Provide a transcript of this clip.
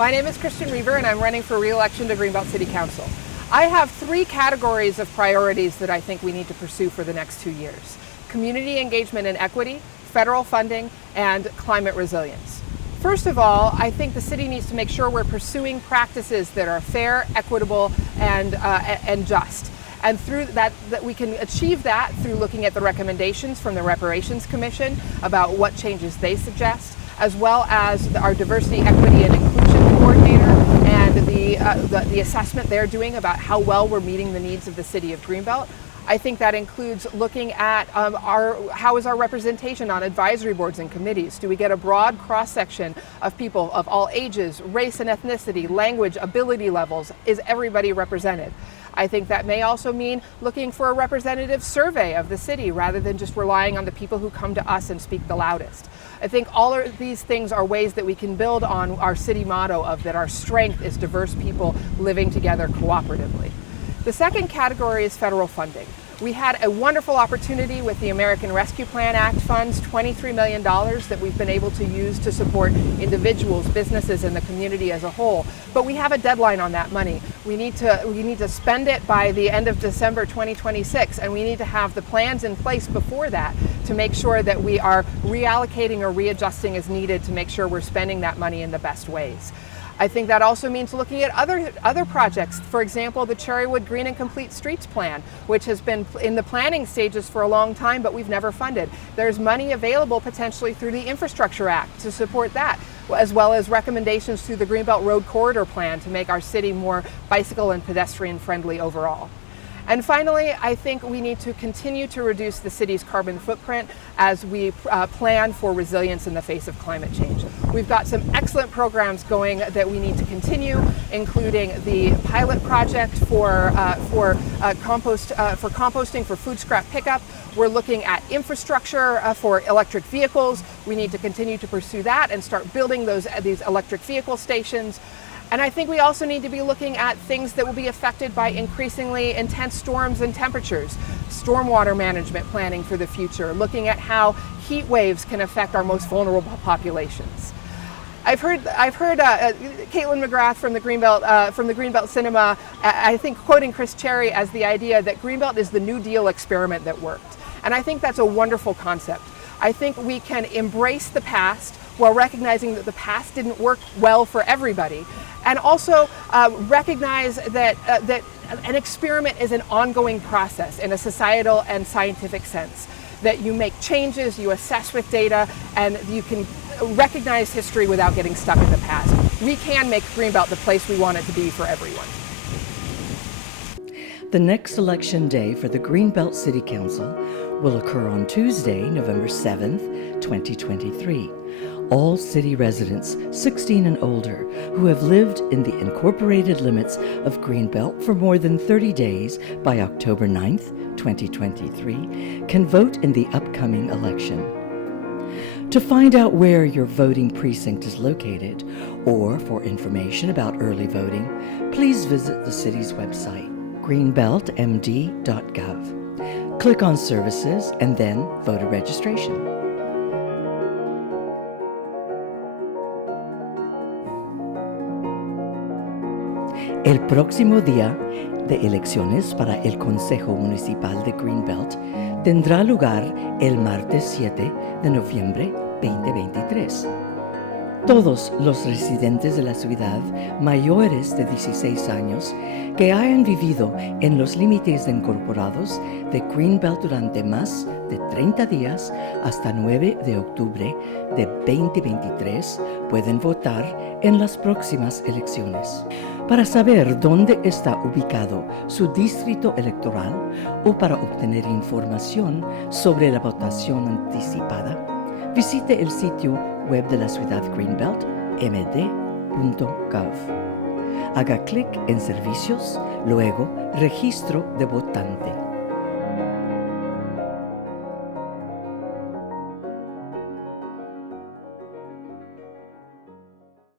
My name is Kristen and I'm running for re-election to Greenbelt City Council. I have three categories of priorities that I think we need to pursue for the next 2 years: community engagement and equity, federal funding, and climate resilience. First of all, I think the city needs to make sure we're pursuing practices that are fair, equitable, and just. And through that we can achieve that through looking at the recommendations from the Reparations Commission about what changes they suggest, as well as our diversity, equity, and inclusion coordinator and the assessment they're doing about how well we're meeting the needs of the city of Greenbelt. I think that includes looking at how is our representation on advisory boards and committees? Do we get a broad cross-section of people of all ages, race and ethnicity, language, ability levels? Is everybody represented? I think that may also mean looking for a representative survey of the city rather than just relying on the people who come to us and speak the loudest. I think all of these things are ways that we can build on our city motto of that our strength is diverse people living together cooperatively. The second category is federal funding. We had a wonderful opportunity with the American Rescue Plan Act funds, $23 million that we've been able to use to support individuals, businesses, and the community as a whole. But we have a deadline on that money. We need to spend it by the end of December 2026, and we need to have the plans in place before that to make sure that we are reallocating or readjusting as needed to make sure we're spending that money in the best ways. I think that also means looking at other projects. For example, the Cherrywood Green and Complete Streets Plan, which has been in the planning stages for a long time, but we've never funded. There's money available potentially through the Infrastructure Act to support that, as well as recommendations through the Greenbelt Road Corridor Plan to make our city more bicycle and pedestrian friendly overall. And finally, I think we need to continue to reduce the city's carbon footprint as we plan for resilience in the face of climate change. We've got some excellent programs going that we need to continue, including the pilot project for composting for food scrap pickup. We're looking at infrastructure for electric vehicles. We need to continue to pursue that and start building these electric vehicle stations. And I think we also need to be looking at things that will be affected by increasingly intense storms and temperatures, stormwater management planning for the future, looking at how heat waves can affect our most vulnerable populations. I've heard Caitlin McGrath from the Greenbelt Cinema, I think quoting Chris Cherry as the idea that Greenbelt is the New Deal experiment that worked. And I think that's a wonderful concept. I think we can embrace the past while recognizing that the past didn't work well for everybody, and also recognize that an experiment is an ongoing process in a societal and scientific sense, that you make changes, you assess with data, and you can recognize history without getting stuck in the past. We can make Greenbelt the place we want it to be for everyone. The next election day for the Greenbelt City Council will occur on Tuesday, November 7th, 2023. All city residents 16 and older who have lived in the incorporated limits of Greenbelt for more than 30 days by October 9th, 2023, can vote in the upcoming election. To find out where your voting precinct is located, or for information about early voting, please visit the city's website, greenbeltmd.gov. Click on Services and then Voter Registration. El próximo día de elecciones para el Consejo Municipal de Greenbelt tendrá lugar el martes 7 de noviembre 2023. Todos los residentes de la ciudad mayores de 16 años que hayan vivido en los límites incorporados de Greenbelt durante más de 30 días hasta 9 de octubre de 2023 pueden votar en las próximas elecciones. Para saber dónde está ubicado su distrito electoral o para obtener información sobre la votación anticipada, visite el sitio web de la ciudad Greenbelt, md.gov. Haga clic en Servicios, luego Registro de Votante.